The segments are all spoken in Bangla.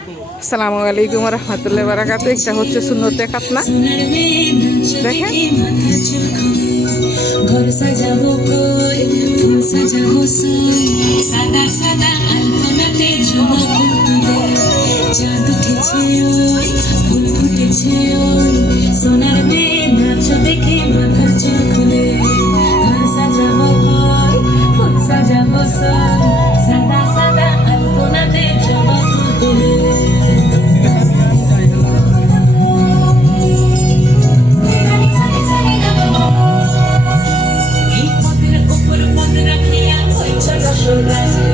আসসালামু আলাইকুম ওয়া রাহমাতুল্লাহি ওয়া বারাকাতুহু। এটা হচ্ছে সুন্নতে খাতনা। দেখেন ঘর সাজাবো কই ফুল সাজাবো সাদা সাদা আলপনাতে জবা ফুল তুলে চাঁদ উঠেছে ওই ফুল ফুটেছে ওই সোনার মেয়ে নাচ দেখে মাথা চুল খুলে ঘর সাজাবো কই ফুল সাজাবো সাদা সাদা আলপনাতে জবা ফুল তুলে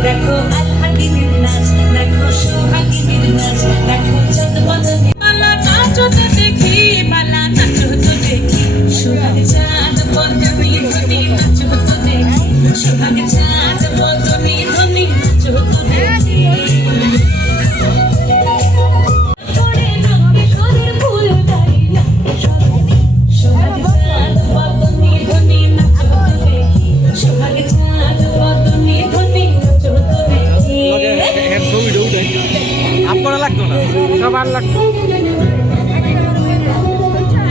দেখো আল হাকিমের নাচ দেখো সোহাগিনীর নাচ দেখো চাঁদ বদনে বালা নাচ তো দেখি বালা নাচ তো দেখি সোহাগ চাঁদ বদনে ধনি নাচ তো দেখি সোহাগ চাঁদ বদনে ধনি নাচ তো দেখি তোরে রঙে তোরে ফুল দাইলা সোহাগ চাঁদ বদনে ধনি নাচ তো দেখি সোহাগ চাঁদ বদনে ধনি আপনারা লাগতো না সবার লাগতো।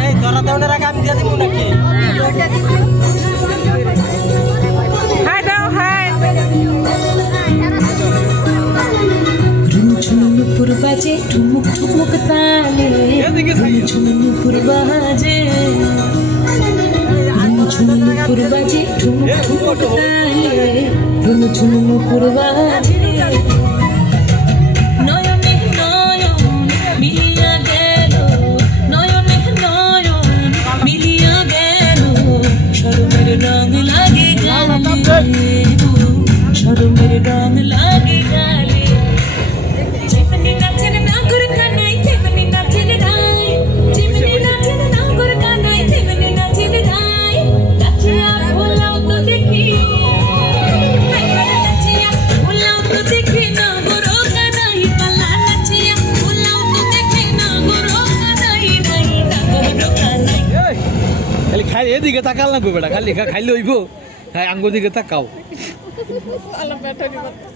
এই ধরা দেওয়ার আগে আমি দিয়ে দিব নাকি? হ্যাঁ দাও হ্যাঁ। ঝুমুর বাজে ঠুমুক ঠুমুক তালে ঝুমুর বাজে ঝুমুর বাজে ঠুমুক ঠুমুক তালে ঝুমুর বাজে শরমের রং লাগে গালে যেমনি নাচেন না করে কানাই তেমনি নাচেন নাই যেমনি নাচেন না করে কানাই তেমনি নাচেন নাই নাচিয়া ভোলাও তো দেখি নাচিয়া ভোলাও তো দেখি না গরো কানাই পালা নাচিয়া ভোলাও তো দেখি না গরো কানাই নাই না গরো কানাই খালি খাই এদিকে তাকাল না গো বেটা খালি খাইলে হইব হ্যাঁ আঙ্গুর দিকে তাকাও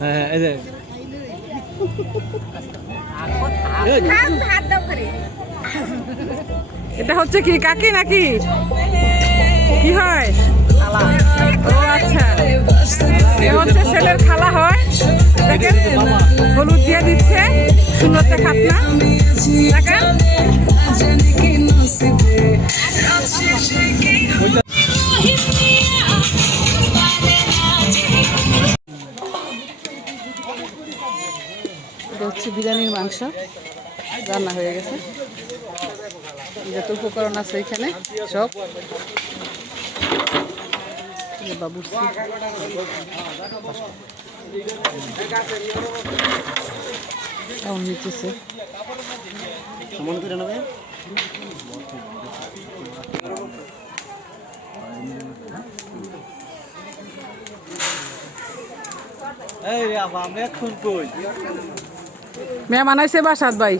হ্যাঁ এই যে এটা হচ্ছে কি কাকি নাকি কি হয়? ও আচ্ছা এ হচ্ছে ছেলের খালা হয়। দেখেন হলুদ দিয়ে দিচ্ছে সুন্নতে খাতনা। দেখেন এটা হচ্ছে বিরিয়ানির মাংস রান্না হয়ে গেছে। যত উপকরণ আছে এখানে সব বাবু নিতেছে আমরা এখন কই মেহমান আইছে বাসাত ভাই।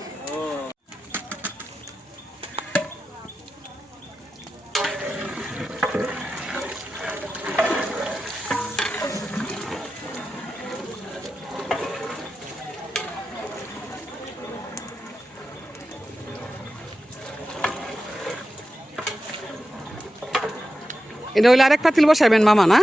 এটা হইলে আরেক পাতিল বসাইবেন মামা না?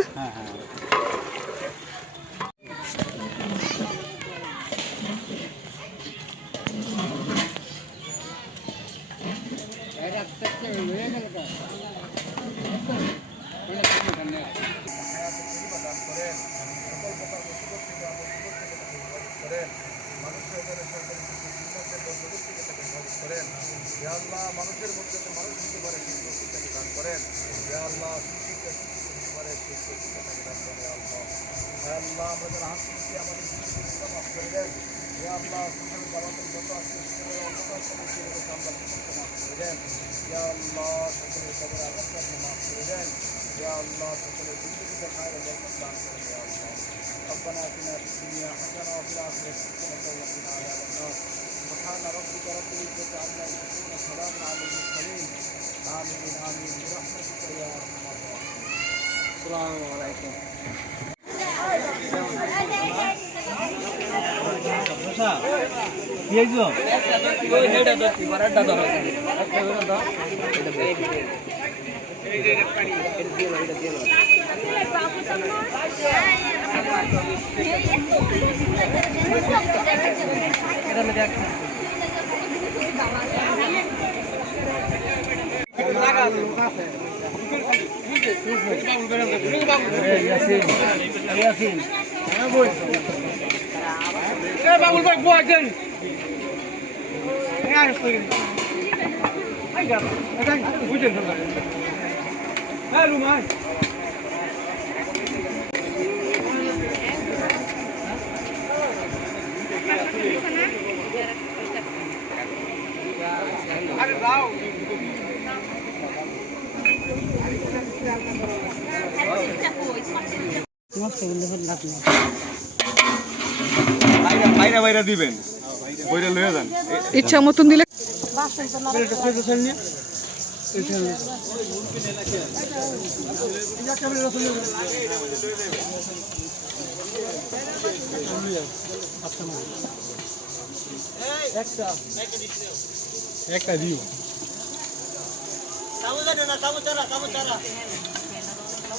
মানুষের মধ্যে মানুষ হতে পারে সুস্থতাকে দান করেন। আল্লাহ আল্লাহ আমরা যারা হাত তুলছি আমাদের মাফ করে দেন। আল্লাহ জামাতের যত আছে মাফ করে দেন। আল্লাহ সকলের খবর আঘাত মাফ করে দেন। আল্লাহ সকলের জিন্দগিতে খায়রা বরকত দান করেন। আল্লাহ ربنا آتنا في الدنيا حسنة وفي الآخرة حسنة وقنا عذاب النار سبحان ربك رب العزة عما يصفون وسلام على المرسلين آمين آمين برحمتك يا أرحم الراحمين. السلام عليكم. আচ্ছা বাবুল ভাই বয় দেন বুঝেন হ্যাঁ রুমাই আরে যাও বাইরে বাইরে দিবেন বইটা লয়ে যান ইচ্ছা মতন দিলে একটা দিও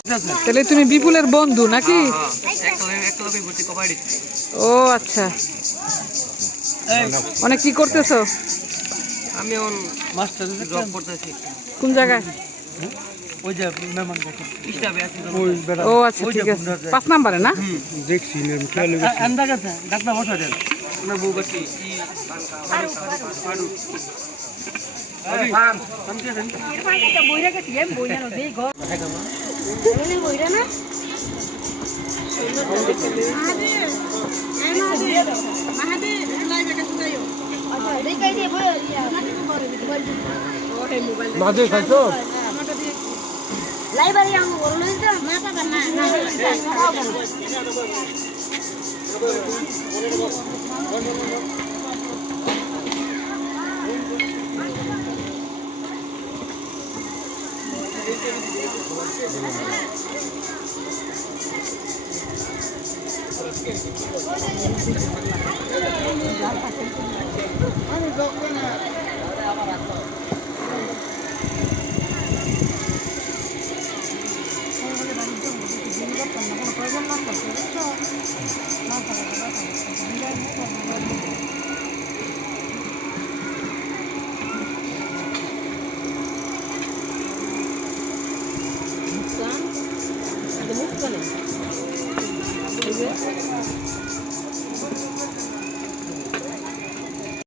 তাহলে তুমি বিপুলের বন্ধু নাকি? ও আচ্ছা, অনেক কি করতেছো? আমি এখন মাস্টার জব করতেছি। কোন জায়গায়? ওই যে মেহমান স্টাফে আছি। ও আচ্ছা, ঠিক আছে। 5 নম্বরে না? দেখছি আন্দা গেছে ডাক্তার বসা দেন আপনার বউ বাচ্চি লাইব্রেরি আঙ্গ বললো তো না পাবা না না